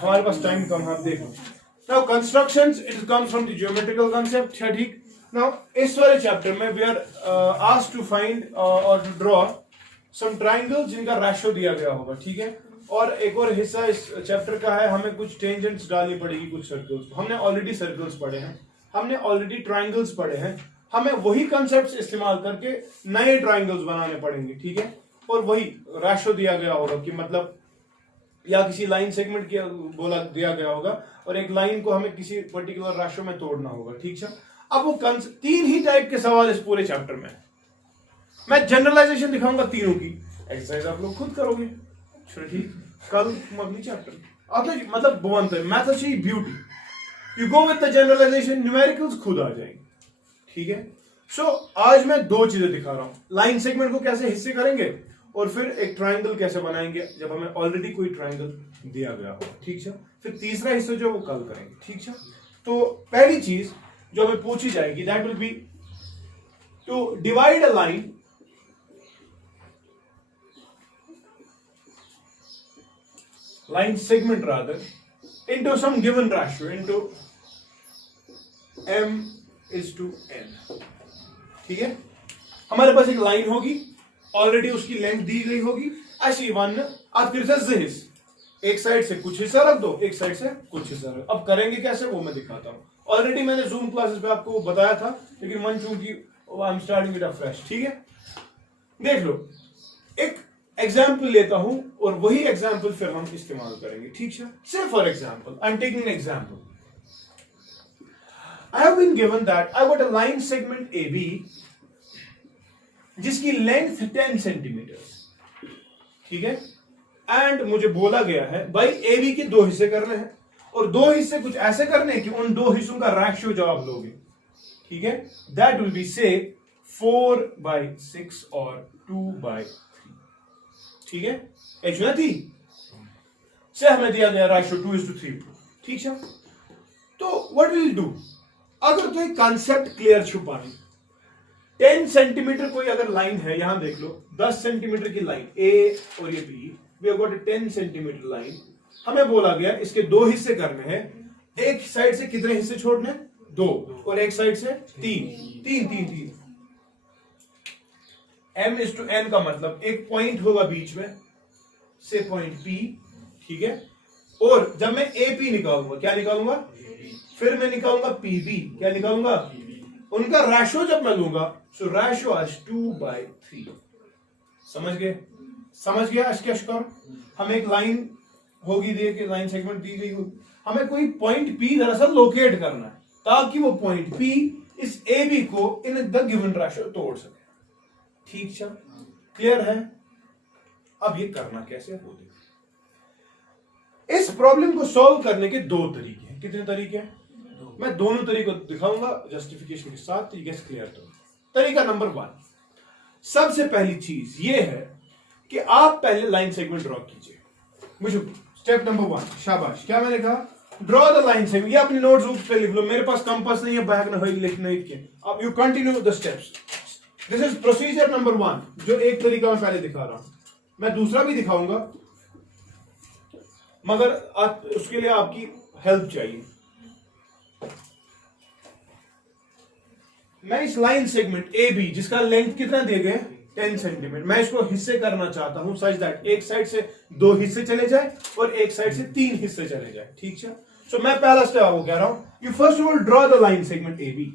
हमारे पास टाइम कम है, आप देखो। Now constructions it comes from the geometrical concept, है ठीक। नाउ इस वाले चैप्टर में we are asked to find और टू ड्रॉ सम ट्रायंगल्स जिनका रेशियो दिया गया होगा, ठीक है। और एक और हिस्सा इस चैप्टर का है, हमें कुछ टेंजेंट्स डालनी पड़ेगी, कुछ सर्कल्स। हमने ऑलरेडी सर्कल्स पढ़े हैं, हमने ऑलरेडी ट्रायंगल्स पढ़े हैं, हमें वही कॉन्सेप्ट्स इस्तेमाल करके नए ट्रायंगल्स बनाने पड़ेंगे, ठीक है। और वही रेशियो दिया गया होगा कि मतलब या किसी लाइन सेगमेंट की बोला दिया गया होगा और एक लाइन को हमें किसी पर्टिकुलर रेशियो में तोड़ना होगा, ठीक है। अब वो तीन ही टाइप के सवाल इस पूरे चैप्टर में, मैं जनरलाइजेशन दिखाऊंगा तीनों की, एक्सरसाइज आप लोग खुद करोगे, ठीक। कल अगली चैप्टर आप मतलब बोलते हैं मैथ अच्छी beauty, you go with the generalization, numericals खुद आ जाएंगे, ठीक है। सो आज मैं दो चीजें दिखा रहा हूं, लाइन सेगमेंट को कैसे हिस्से करेंगे और फिर एक ट्रायंगल कैसे बनाएंगे जब हमें ऑलरेडी कोई ट्रायंगल दिया गया हो, ठीक है। फिर तीसरा हिस्सा जो वो कल करेंगे, ठीक है। तो पहली चीज जो हमें पूछी जाएगी that will be to divide a line segment rather into some given ratio into m/n, ठीक है। हमारे पास एक लाइन होगी, ऑलरेडी उसकी लेंथ दी गई होगी, ऐसी वन आप फिर से हिस्स, एक साइड से कुछ हिस्सा रख दो, एक साइड से कुछ हिस्सा रख। अब करेंगे कैसे वो मैं दिखाता हूं, ऑलरेडी मैंने जूम क्लासेस पे आपको वो बताया था, लेकिन वन चूंकि I am starting with a fresh, ठीक है। देख लो, एक एग्जाम्पल लेता हूं और वही एग्जाम्पल फिर हम इस्तेमाल करेंगे, ठीक है। Say for example I am taking an example, I have been given that I got a line segment A B जिसकी लेंथ 10 सेंटीमीटर, ठीक है। एंड मुझे बोला गया है भाई ए बी के दो हिस्से करने हैं और दो हिस्से कुछ ऐसे करने हैं कि उन दो हिस्सों का रेशियो जो आप लोगे, ठीक है, दैट विल बी से 4/6 और 2/3, ठीक है। एक थी से हमें दिया गया रेशियो 2:3, ठीक है। तो व्हाट विल डू, अगर तो एक कॉन्सेप्ट क्लियर छुपानी, 10 सेंटीमीटर कोई अगर लाइन है, यहां देख लो 10 सेंटीमीटर की लाइन ए और ये B, we have got a 10 centimetre line, हमें बोला गया इसके दो हिस्से करने हैं, एक साइड से कितने हिस्से छोड़ने, दो, और एक साइड से तीन। m/n का मतलब एक पॉइंट होगा बीच में से पॉइंट P, ठीक है। और जब मैं AP निकालूंगा, क्या निकालूंगा, फिर मैं निकालूंगा PB, क्या निकालूंगा, उनका रेशियो जब मैं लूंगा, सो रेशियो आज 2/3, समझ गया अश्कर। हमें एक लाइन होगी दी कि लाइन सेगमेंट दी गई होगी, हमें कोई पॉइंट P दरअसल लोकेट करना है ताकि वो पॉइंट P इस AB को इन द गिवन रेशियो तोड़ सके, ठीक है। क्लियर है। अब ये करना कैसे, वो देखो। इस प्रॉब्लम को सॉल्व करने के दो तरीके हैं, कितने तरीके हैं, मैं दोनों तरीकों दिखाऊंगा जस्टिफिकेशन के साथ, ये गैस क्लियर तो। तरीका नंबर 1, सबसे पहली चीज ये है कि आप पहले लाइन सेगमेंट ड्रॉ कीजिए, मुझे स्टेप नंबर 1, शाबाश, क्या मैंने कहा, ड्रॉ द लाइन सेगमेंट। ये अपनी नोटबुक पे लिख लो, मेरे पास कंपास नहीं है, बैग नहीं लिखने के। अब you continue the steps, this is procedure number 1, जो एक तरीका मैं पहले दिखा रहा हूं, मैं दूसरा भी दिखाऊंगा, मगर उसके लिए आपकी हेल्प चाहिए। मैं इस लाइन सेगमेंट ए बी जिसका लेंथ कितना दिए गए 10 सेंटीमीटर, मैं इसको हिस्से करना चाहता हूं सच दैट एक साइड से दो हिस्से चले जाए और एक साइड से तीन हिस्से चले जाए, ठीक है। सो मैं पहला स्टेप आपको कह रहा हूं, you first of all draw the line segment A B,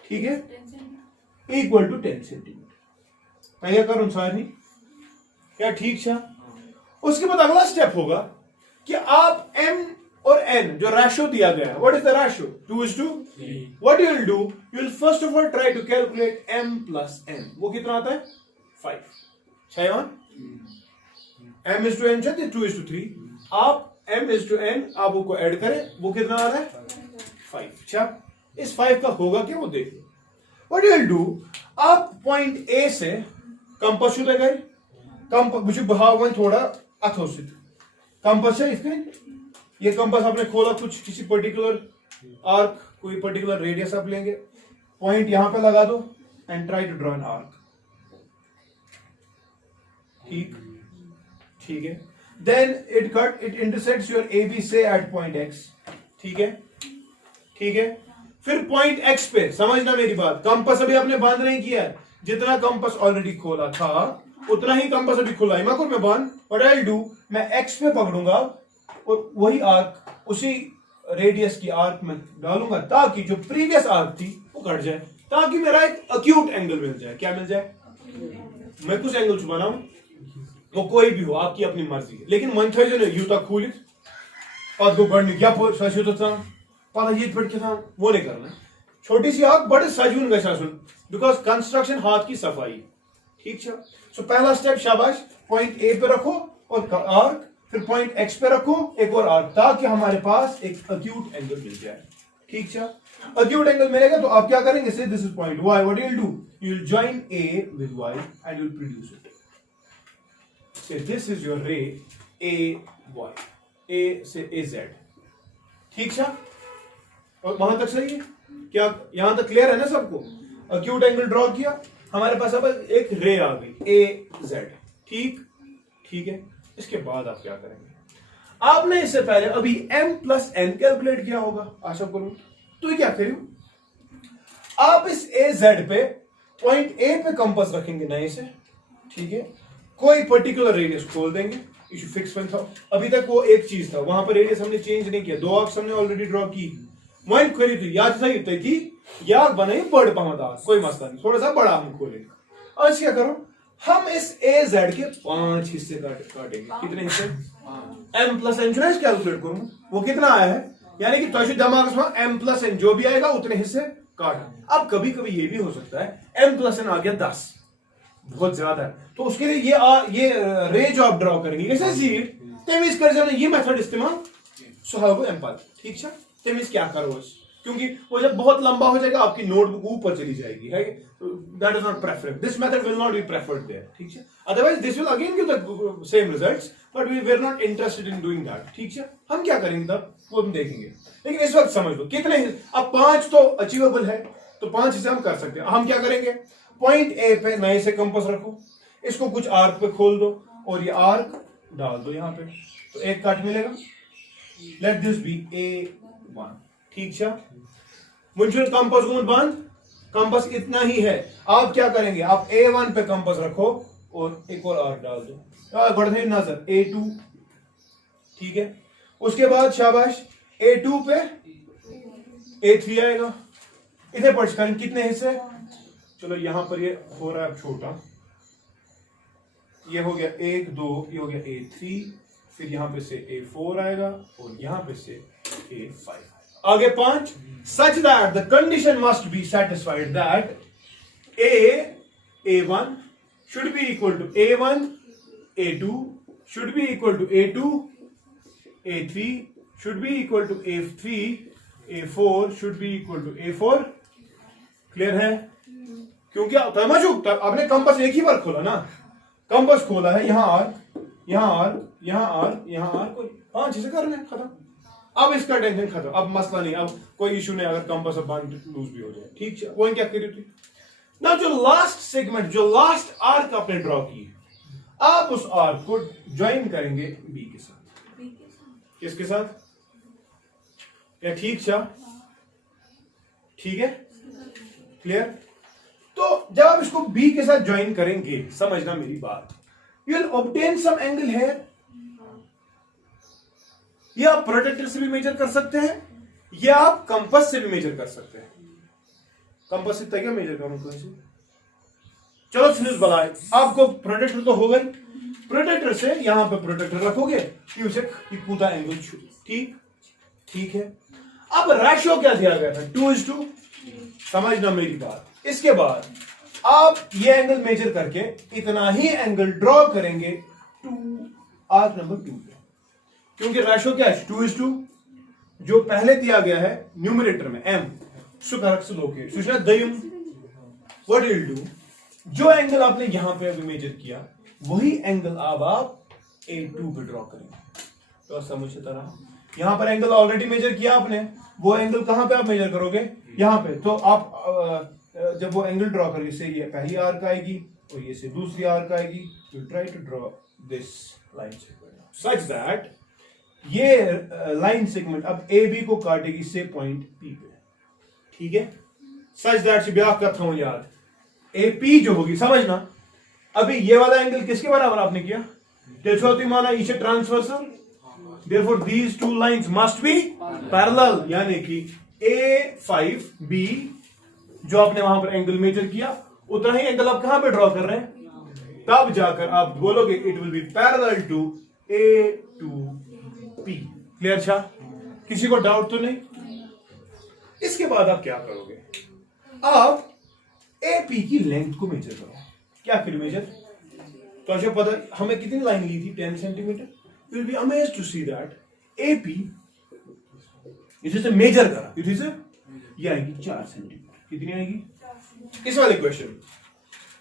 ठीक है, इक्वल टू 10 सेंटीमीटर। मैं क्या करूं सारनी, क्या ठीक है। उसके बाद अगला स्टेप होगा कि आप m और n जो रेशियो दिया गया है, what is the ratio, 2:3, what you will do, you will first of all try to calculate m plus n, वो कितना आता है 5, 6 m/n 2:3, आप m/n आप उसको ऐड करें, वो कितना आ रहा है 5, अच्छा। इस 5 का होगा क्या वो देख लो। व्हाट यू विल डू, आप पॉइंट ए से कंपास शुरू गए, मुझे बहाव थोड़ा अथोसित कंपास है इसके, ये कंपास आपने खोला, कुछ किसी पर्टिकुलर आर्क, कोई पर्टिकुलर रेडियस आप लेंगे, पॉइंट यहां पे लगा दो and try to draw an arc, ठीक है। then it intersects your AB से at point X. ठीक है, ठीक है. फिर पॉइंट X पे समझना मेरी बात, कंपास अभी आपने बंद नहीं किया है, जितना कंपास ऑलरेडी खोला था उतना ही कंपास अभी खुला है. मैं बंद, व्हाट आई विल डू, मैं X पे पकड़ूंगा और वही आर्क उसी रेडियस की आर्क में डालूंगा ताकि जो प्रीवियस आर्क थी वो कट जाए, ताकि मेरा एक अक्यूट एंगल मिल जाए. क्या मिल जाए? मैं कुछ एंगल बनाऊं, वो कोई भी हो, आपकी अपनी मर्जी है, लेकिन मन था जो यूता खूलित और गो गढ़ क्या पता ये पढ़ के था वो नहीं करना. छोटी सी आग बड़े सजून गसा सुन, बिकॉज कंस्ट्रक्शन हाथ की सफाई. ठीक है, सो पहला स्टेप शाबाश, पॉइंट ए पे रखो और आर्क, फिर पॉइंट एक्स पे रखो एक और आर्क, ताकि हमारे पास एक अक्यूट एंगल मिल जाए. ठीक है, अक्यूट एंगल मिलेगा तो आप क्या करेंगे, say this is point Y, what you will do, you will join A with Y and you will produce it. Say this is your ray A Y, ए से ए Z. ठीक है, और वहां तक सही है क्या? यहां तक क्लियर है ना सबको? अक्यूट एंगल ड्रॉ किया, हमारे पास अब एक रे आ गई ए जेड. ठीक, ठीक है. इसके बाद आप क्या करेंगे, आपने इससे पहले अभी m प्लस एन कैलकुलेट किया होगा आशा करूं. तो क्या करियो, आप इस ए जेड पे पॉइंट ए पे कंपास रखेंगे नए से. ठीक है, कोई पर्टिकुलर रेडियस खोल देंगे, इशू फिक्स वन था. अभी तक वो एक चीज था, वहां पर रेडियस हमने चेंज नहीं किया, दो आर्क्स हमने ऑलरेडी ड्रॉ की. वही करी थी याद सही होती थी, याद बनाई बड़ पावदा, कोई मसला नहीं, थोड़ा सा बड़ा हम खोलेंगे. और क्या करो, हम इस ए जेड के 5 हिस्से काटेंगे. कितने हिस्से? m प्लस एन जो है कैलकुलेट करूं, वो कितना आया है, यानी कि तो दिमाग में m प्लस एन जो भी आएगा उतने हिस्से काट. अब कभी कभी ये भी हो सकता है m प्लस एन आ गया 10, बहुत ज्यादा है, तो उसके लिए ये रे जो आप ड्रॉ करेंगे कैसे सीट तेज कर जाना, ये मेथड इस्तेमाल सुहागो एम्पल. ठीक है, तेज क्या करो, क्योंकि वो जब बहुत लंबा हो जाएगा आपकी नोटबुक ऊपर चली जाएगी, है that is not preferable, this method will not be preferred there. ठीक है, otherwise this will again give the same results, but we are not interested in doing that. ठीक है, हम क्या करेंगे तब वो हम देखेंगे, लेकिन इस वक्त समझ लो कितने. अब 5 तो अचीवेबल है, तो 5 हिस्से हम कर सकते हैं. हम क्या करेंगे, पॉइंट ए पे नए से कंपास रखो, इसको कुछ आर्क पे खोल दो और ये आर्क डाल दो यहां पे, तो एक कट मिलेगा. Let this be A1. ठीक है, मुझे कंपास गुण बंद, कंपास इतना ही है. आप क्या करेंगे, आप A1 पे कंपास रखो और एक और आर्क डाल दो, बढ़ते नजर A2. ठीक है, उसके बाद शाबाश A2 पे A3 आएगा. इधर पढ़ करें कितने हिस्से, चलो यहां पर ये हो रहा है छोटा, ये हो गया 1 2, ये हो गया A3, फिर यहां पे से A4 आएगा और यहां पे से A5, आगे 5. such that the condition must be satisfied that A1 should be equal to A1, A2 should be equal to A2, A3 should be equal to A3, A4 should be equal to A4. Clear है? क्योंकि आपने compass एक ही बार खोला ना, compass खोला है, यहां arc, यहां आर्क, यहां आर्क, यहां आर्क, 5 हिस्से करने खत्म. अब इसका टेंशन खत्म, अब मसला नहीं, अब कोई इशू नहीं अगर कंपास अब बंद लूज भी हो जाए. ठीक है, वो क्या करी थी ना, जो लास्ट सेगमेंट, जो लास्ट आर्क आपने ड्रॉ की, आप उस आर्क को ज्वाइन करेंगे बी के साथ. किसके साथ? क्या ठीक है? ठीक है, क्लियर. तो जब आप इसको बी के साथ ज्वाइन करेंगे, समझना मेरी बात, you will obtain some angle here. ये आप प्रोजेक्टर से भी मेजर कर सकते हैं, या आप कंपास से भी मेजर कर सकते हैं. कंपास से क्या मेजर करूं कैसे, चलो सिर्फ बनाए, आपको प्रोजेक्टर तो हो गई, प्रोजेक्टर से यहां पे प्रोजेक्टर रखोगे, ये पूरा एंगल. ठीक, ठीक है. अब रेशियो क्या दिया गया था, 2:2. समझना मेरी बात. इसके बाद आप ये एंगल मेजर करके इतना ही एंगल ड्रॉ करेंगे आर्क नंबर 2 पे, क्योंकि रेशियो क्या है, 2:2. जो पहले दिया गया है न्यूमरेटर में m सूचना दयम. व्हाट विल डू, जो एंगल आपने यहां पे अभी मेजर किया वही एंगल अब आप A2 पे ड्रॉ करेंगे. तो समझे तरह, यहां पर एंगल ऑलरेडी मेजर किया आपने, वो एंगल कहां पे आप मेजर करोगे, यहां पे. तो आप जब वो एंगल ड्रॉ करोगे, से ये पहली आर्क आएगी और ये से दूसरी आर्क आएगी. You try to draw this line. Such that ये लाइन सेगमेंट अब ए बी को काटेगी से पॉइंट पी पे, ठीक है। सच दैट से ब्याह करता हूं याद, ए पी जो होगी समझना, अभी ये वाला एंगल किसके बराबर आपने किया, तेचौती माना इसे transversal, therefore these two lines must be parallel, यानी कि A5B जो आपने वहां पर एंगल मेजर किया उतना ही एंगल आप कहां पे ड्रॉ कर रहे हैं, तब जाकर आप बोलोगे it will be parallel to A2P। Clear था? किसी को डाउट तो नहीं? इसके बाद आप क्या करोगे, आप AP की लेंथ को मेजर करो। क्या फिर मेजर, तो अच्छा पता हमें कितनी लाइन ली थी, 10 centimetre. You will be amazed to see that AP इसे से मेजर करा, इसे से ये आएगी 4 सेंटीमीटर। कितनी आएगी इस वाले क्वेश्चन,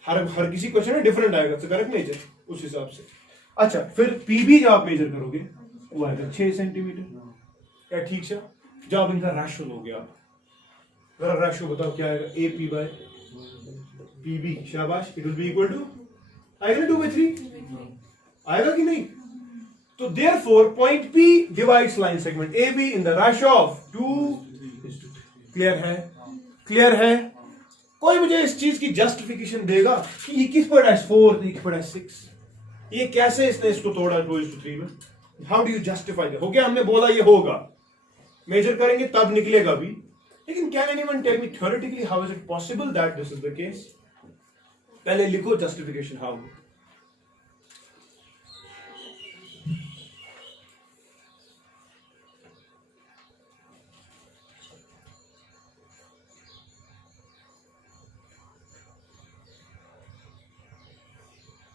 हर किसी क्वेश्चन में डिफरेंट आएगा, तो करेक्ट मेजर उस हिसाब से। अच्छा फिर PB जब आप मेजर करोगे वो आएगा 6 सेंटीमीटर। क्या ठीक है? जब इनका रेशियो लोगे आप, जरा रेशियो बताओ क्या आएगा, AP बाय PB, शाबाश, it will be equal to, आएगा 2/3, आएगा कि नहीं? तो therefore point P divides line segment AB in the ratio of 2:3। Clear है? क्लियर है? कोई मुझे इस चीज की जस्टिफिकेशन देगा कि ये किस पर -4 किस पर -6, ये कैसे इसने इसको तोड़ा 2:3 में? How do you justify that? हो गया, हमने बोला ये होगा, मेजर करेंगे तब निकलेगा भी, लेकिन can anyone tell me theoretically how is it possible that this is the case? पहले लिखो justification how.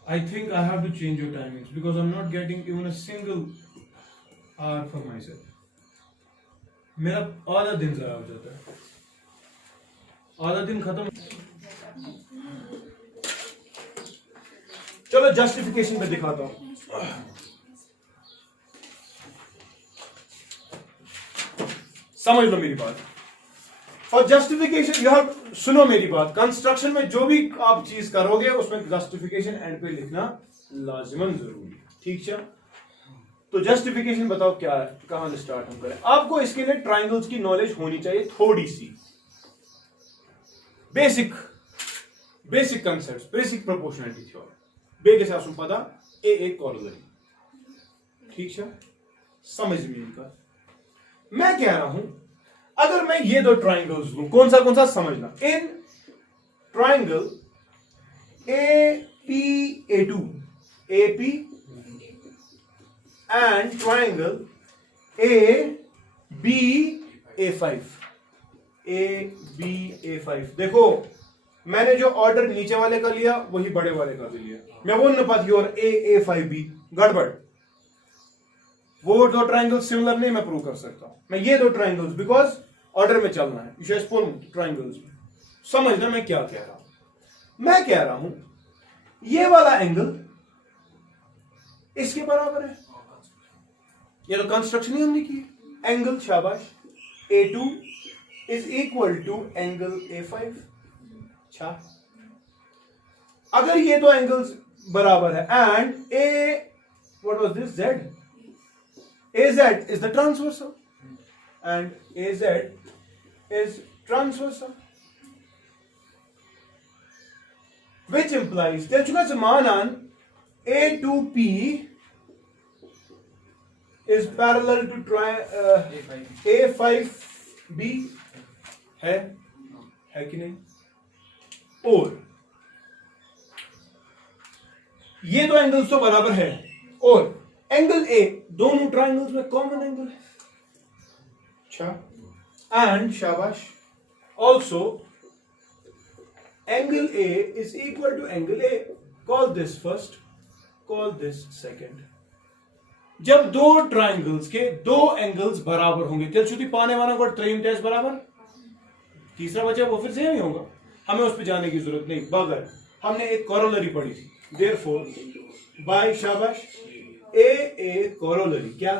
I think I have to change your timings because I'm not getting even a single hour for myself. मेरा आधा दिन ज़ाया हो जाता है, आधा दिन खत्म। चलो जस्टिफिकेशन पे दिखाता हूं, समझ लो मेरी बात। फॉर जस्टिफिकेशन यू हैव, सुनो मेरी बात, कंस्ट्रक्शन में जो भी आप चीज करोगे उसमें जस्टिफिकेशन एंड पे लिखना लाजिमन जरूरी, ठीक है? तो जस्टिफिकेशन बताओ क्या है, कहां से स्टार्ट हम करें? आपको इसके लिए ट्राइंगल्स की नॉलेज होनी चाहिए थोड़ी सी, basic concept, basic proportionality theory, बे के साथ पता ए कॉरोलरी, ठीक है? समझ में इनका मैं कह रहा हूं, अगर मैं ये दो ट्राइंगल्स लूं, कौन सा समझना, in triangle APA2 AP and triangle ABA5 देखो मैंने जो ऑर्डर नीचे वाले का लिया वही बड़े वाले का भी लिया, मैं बोल नहीं पाती और AA5B गड़बड़, वो दो ट्राइंगल सिमिलर नहीं मैं प्रूव कर सकता, मैं ये दो ट्राइंगल्स बिकॉज ऑर्डर में चलना है, ट्राइंगल्स में समझना मैं क्या कह रहा हूं। मैं कह रहा हूं ये वाला एंगल इसके बराबर है, ये तो कंस्ट्रक्शन ही हमने की, एंगल शाबाश A2 is equal to angle A5। अच्छा अगर ये दो एंगल्स बराबर है and what was this Z, AZ is the transversal and AZ is transversal, which implies त्याचुका समानान A2P is parallel to A5B है कि नहीं? और ये दो एंगल्स तो बराबर है और एंगल A दोनों ट्राइंगल्स में कॉमन एंगल है, अच्छा एंड शाबाश also angle A is equal to angle A, call this first, call this second। जब दो ट्राइंगल्स के दो एंगल्स बराबर होंगे तेलशुद्धि पाने वाला को ट्रेन टेस्ट बराबर, तीसरा बचा वो फिर सेम ही होगा, हमें उस पर जाने की जरूरत नहीं, बगैर हमने एक कॉरोलरी पढ़ी थी, देयरफॉर बाय शाबाश ए कॉरोलरी क्या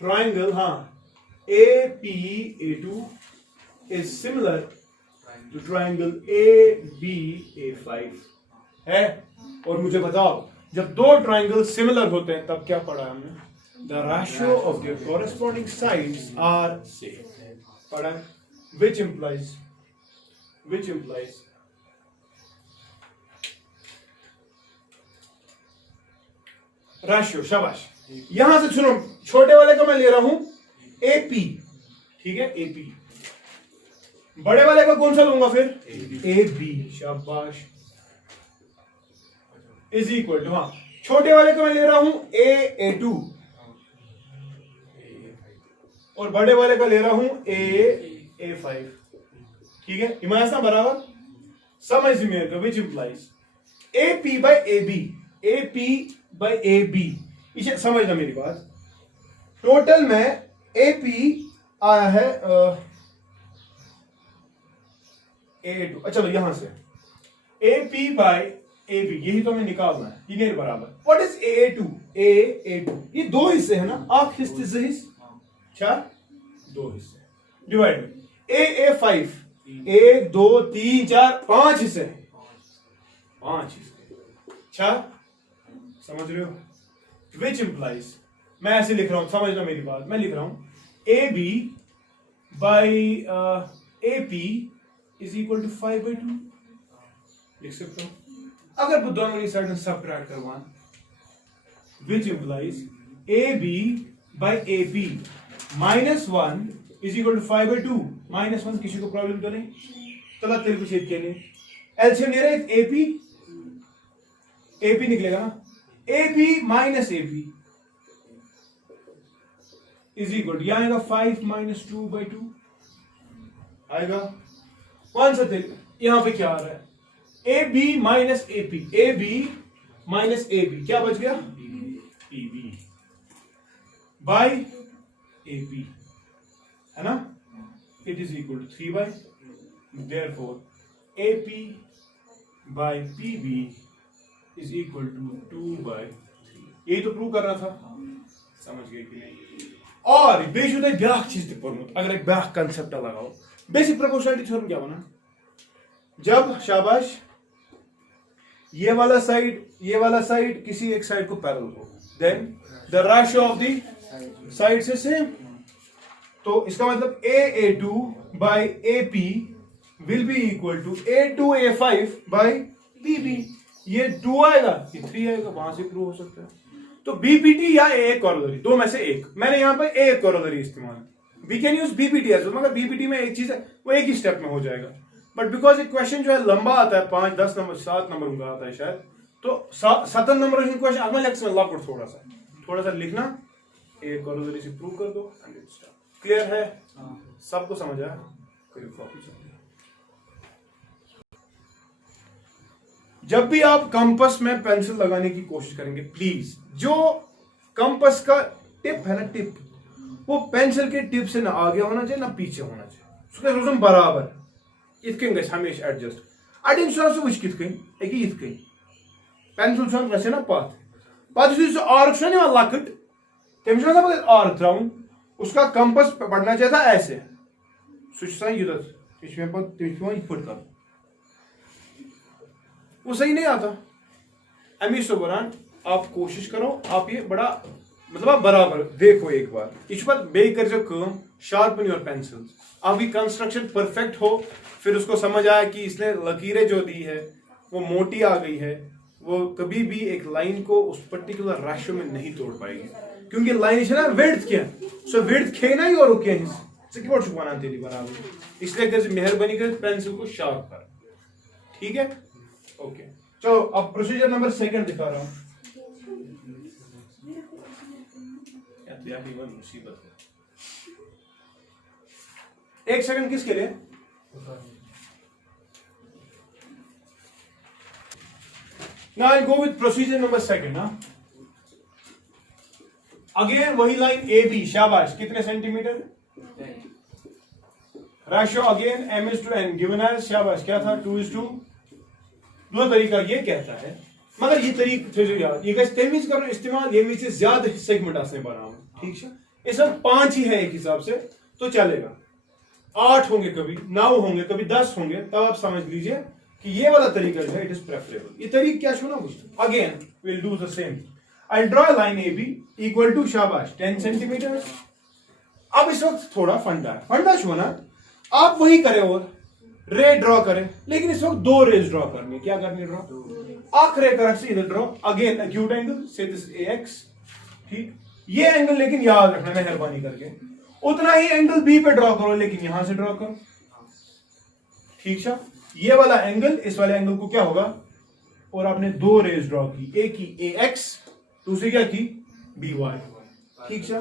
ट्राइंगल, हाँ APA2 is similar to triangle ABA5 है। और मुझे बताओ जब दो ट्राइंगल सिमिलर होते हैं तब क्या पढ़ा हमने? The ratio of their corresponding sides are same पढ़ा, विच इंप्लाइज रेशियो। शाबाश। यहां से सुनो, छोटे वाले का मैं ले रहा हूं एपी, ठीक है, एपी। बड़े वाले का कौन सा लूंगा फिर? A B. शाबाश। इज इक्वल टू, हाँ, छोटे वाले को मैं ले रहा हूं ए टू और बड़े वाले का ले रहा हूं ए फाइव, ठीक है, इमाज ना बराबर। समझ मेरे को, which implies A P by A B, A P by A B. इसे समझना मेरी बात। टोटल में ए पी आया है ए टू। अच्छा, यहां से A P by A B, यही तो हमें निकालना है, ये नहीं बराबर। What is A two? A two, ये दो हिस्से है ना, आठ हिस्से से चार, दो हिस्से डिवाइड में ए फाइव, 1 2 3 4 5 हिस्से, 5 हिस्से, अच्छा समझ रहे हो? विच इंप्लाइज, मैं ऐसे लिख रहा हूं, समझना मेरी बात, मैं लिख रहा हूं A B by A P is equal to 5/2 लिख सकता हूं। अगर वो दोनों साइड में सबट्रैक्ट करवाएं, which implies A B by A B -1 is equal to 5/2। -1 किसी को प्रॉब्लम तो नहीं? चला तेरे को छेद के लिए एलसीएम ले रहे, एपी निकलेगा ना, AP minus AP is equal, यहां आएगा 5 - 2/2 आएगा। कौन सा तेरे, यहां पे क्या आ रहा है? A B minus AP, A B minus A B, क्या बच गया? पीबी बाई एपी, है ना, it is equal to 3/, therefore AP by PB is equal to 2/3। यही तो प्रूव कर रहा था, समझ गए कि नहीं? और बेशुदा ब्याह चीज पढ़, अगर एक ब्याह कंसेप्ट लगाओ, बेसिक प्रोपोर्शनलिटी थ्योरम क्या बना? जब, शाबाश, ये वाला साइड किसी एक साइड को पैरेलल हो, then the ratio of the side से सेम। तो इसका मतलब A2 by AP will be equal to A2 A5 by BB। ये 2 आएगा, ये 3 आएगा, वहां से प्रूव हो सकता है। तो BPT या A कॉरोलरी, दो में से एक। मैंने यहां पर A कॉरोलरी इस्तेमाल, we can use BPT as well, मगर BPT में एक चीज है, वो एक ही स्टेप में हो जाएगा। बट बिकॉज एक क्वेश्चन जो है लंबा आता है, 5 10 नंबर 7 नंबर का आता है शायद, तो 7 नंबर क्वेश्चन अगले लेक्चर में लॉक थोड़ा सा लिखना, ए कॉरोलरी से प्रूव कर दो। क्लियर है? सबको समझ आया? जब भी आप कंपास में पेंसिल लगाने की कोशिश करेंगे, प्लीज जो कंपास का टिप है ना, टिप, वो पेंसिल के टिप से ना आगे होना चाहिए ना पीछे होना चाहिए, उसके बराबर इतकन हमेशा एडजस्ट। अड़न सो वह कितकन इतकन पेंसिल गसे ना पत आर्क लकट, तमिस आर्क त्राउन, उसका कंपास पढ़ना चाहिए था ऐसे, युदत कर, वो सही नहीं आता। अमी सो बनान आप कोशिश करो, आप ये बड़ा मतलब बराबर देखो एक बार, यह बे कर शार्पन योर पेंसिल। आपकी कंस्ट्रक्शन परफेक्ट हो, फिर उसको समझ आया कि इसने लकीरें जो दी है वो मोटी आ गई है, वो कभी भी एक लाइन को उस पर्टिकुलर रेशियो में नहीं तोड़ पाएगी, क्योंकि लाइन है ना विड्थ क्या, सो विड्थ खे ना और बना तेरी बराबर। इसलिए कर मेहरबानी कर पेंसिल को शार्प कर, ठीक है? ओके, चलो अब प्रोसीजर नंबर 2 दिखा रहा हूं। मुसीबत है, 1 सेकंड किसके लिए? Now I'll go with procedure number 2 ना। अगेन वही लाइन ए बी, शाबाश, कितने centimetre? Ratio again m/n given है, शाबाश, क्या था? 2:2। दो तरीका ये कहता है, मगर ये तरीका यार ये तमीज करो इस्तेमाल, ये से ज्यादा सेगमेंट आसने बना, ठीक है? इसमें 5 ही है एक हिसाब से तो चलेगा, 8 होंगे, कभी 9 होंगे, कभी 10 होंगे, तब आप समझ लीजिए कि ये वाला तरीका जो है इट इज प्रेफरेबल। ये तरीका क्या सुना? Again we'll do the same. I'll draw a line AB equal to शाबाश 10 centimeters. अब इस वक्त थोड़ा फंडा छो ना, आप वही करें और रे ड्रॉ करें, लेकिन इस वक्त दो रेज ड्रॉ करनी है. क्या करनी है ड्रॉ? आखिरी तरफ से इधर ड्रॉ, अगेन एक्यूट एंगल, से दिस AX. ठीक, ये एंगल लेकिन याद रखना मेहरबानी करके, उतना ही एंगल बी पे ड्रॉ करो, लेकिन यहां से ड्रॉ करो. ठीक है, ये वाला एंगल इस वाले एंगल को क्या होगा, और आपने दो रेज ड्रॉ की, एक की AX, दूसरी क्या की BY. ठीक है,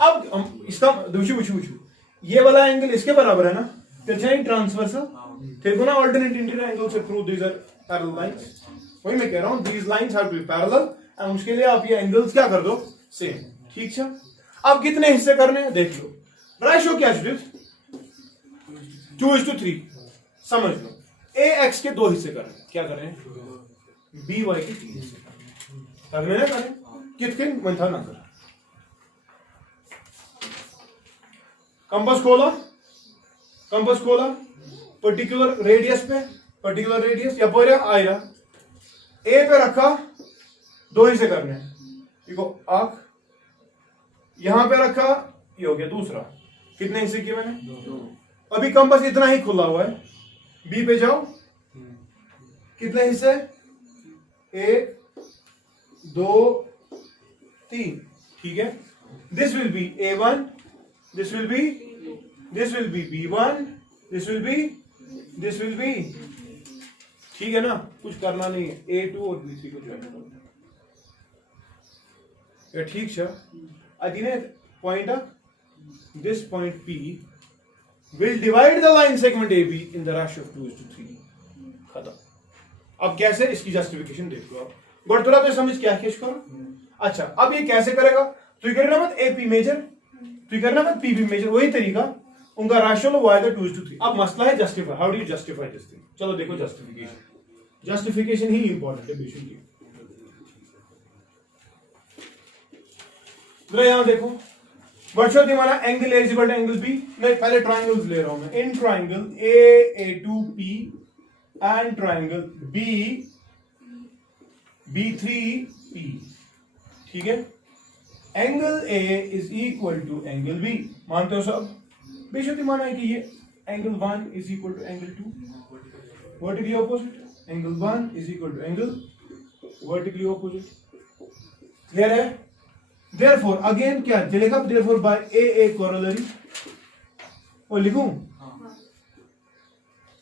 अब हम इसका वुचू ये वाला एंगल इसके बराबर है ना, तो ट्रांसवर्सल थे ना, ऑल्टरनेट इंटीरियर एंगल से prove these are parallel lines. वही मैं कह रहा हूं, these lines have to be parallel, and उसके लिए आप ये एंगल्स क्या कर दो, सेम. ठीक है, अब कितने हिस्से करने हैं देख लो. रेशियो क्या है, 2:3. समझ लो, AX के दो हिस्से करें, क्या करें, BY के 3 हिस्से करें. ना करें कितने मन था नजर. कंपास खोला पर्टिकुलर रेडियस या पूरा आया, ए पे रखा, दो हिस्से करने हैं. देखो आंख यहां पे रखा, ये हो गया दूसरा. कितने हिस्से किए मैंने, 2. अभी कंपास इतना ही खुला हुआ है, बी पे जाओ, कितने हिस्से, 1 2 3. ठीक है, this will be A1, this will be B1, this will be. ठीक है ना, कुछ करना नहीं है, A2 और B3 को ज्वाइन करो. ठीक है, अधीने point this point P will divide the line segment AB in the ratio of 2:3. खत्म. अब कैसे, इसकी जस्टिफिकेशन देख लो आप. थोड़ा तो समझ क्या खींच करो. अच्छा, अब ये कैसे करेगा, तो ये करना मत AP मेजर, तो करना मत PB मेजर, वही तरीका, उनका रेशियो वो आएगा 2:3. अब मसला है justify, how do you justify this thing. चलो देखो जस्टिफिकेशन ही इंपॉर्टेंट है बेसिकली. जरा यहां देखो, वर्षो दिमाना angle A equal to angle B. मैं पहले ट्राइंगल्स ले रहा हूं मैं. In triangle A2P and triangle B3P. ठीक है, angle A is equal to angle B. मानते हो सब? बेशक माना है कि ये angle 1 is equal to angle 2 vertically opposite. Angle 1 is equal to angle vertically opposite. Clear है? देयरफॉर अगेन क्या चलेगा, देयरफॉर बाय AA कोरोलरी, और लिखूं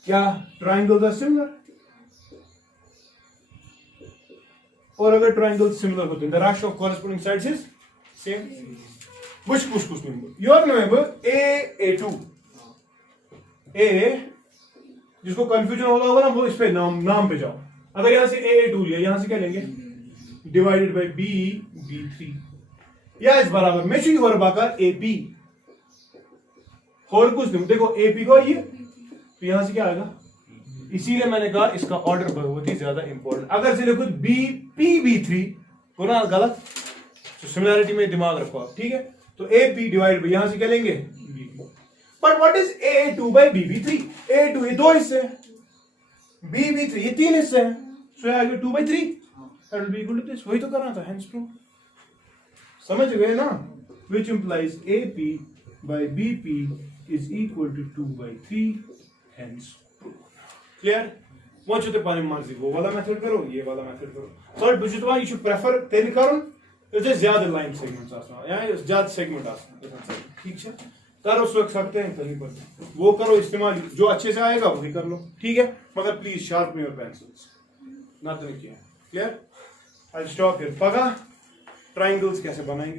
क्या, ट्राइंगल्स आर सिमिलर. और अगर ट्राइंगल सिमिलर होते हैं, the ratio of corresponding sides is same. कुछ नहीं. You are remember A2, A, जिसको कंफ्यूजन होगा ना, वो इस पे नाम पे जाओ. अगर यहां से A2 लिया, यहां से क्या लेंगे, डिवाइडेड बाय B3, या इस बराबर में शुरू और बाकार AP. और कुछ नहीं. देखो AP को ये, तो यहां से क्या आएगा, इसीलिए मैंने कहा इसका ऑर्डर बहुत ही ज्यादा इंपॉर्टेंट. अगर से लिखो B3 हो ना गलत, तो सिमिलरिटी में दिमाग रखो आप. ठीक है, तो AP डिवाइड बाय, यहां से क्या लेंगे, B. But what is A2 by BB3? A2 ये दो हिस्से हैं, BB3 ये 3 हिस्से हैं, सो ये आगे 2/3 and B equal to this. वही तो करना था, हेंस प्रूव. समझ गए ना? which implies AP by BP is equal to 2/3, hence proof. Clear? Once you पानी मर्जी वो वाला मेथड करो, ये वाला मेथड करो. Third, बच्चों तो you should prefer तेरी करो, इससे ज्यादा लाइन सेगमेंट्स आसान, यहाँ ज्यादा सेगमेंट आसान. ठीक है, करो सोच सकते हैं कहीं पर, वो करो इस्तेमाल, जो अच्छे से आएगा वही कर लो. ठीक है, मगर please sharpen your pencils, nothing किया. क्लियर? I stop here. पगा ट्राइंगल्स कैसे बनाएंगे.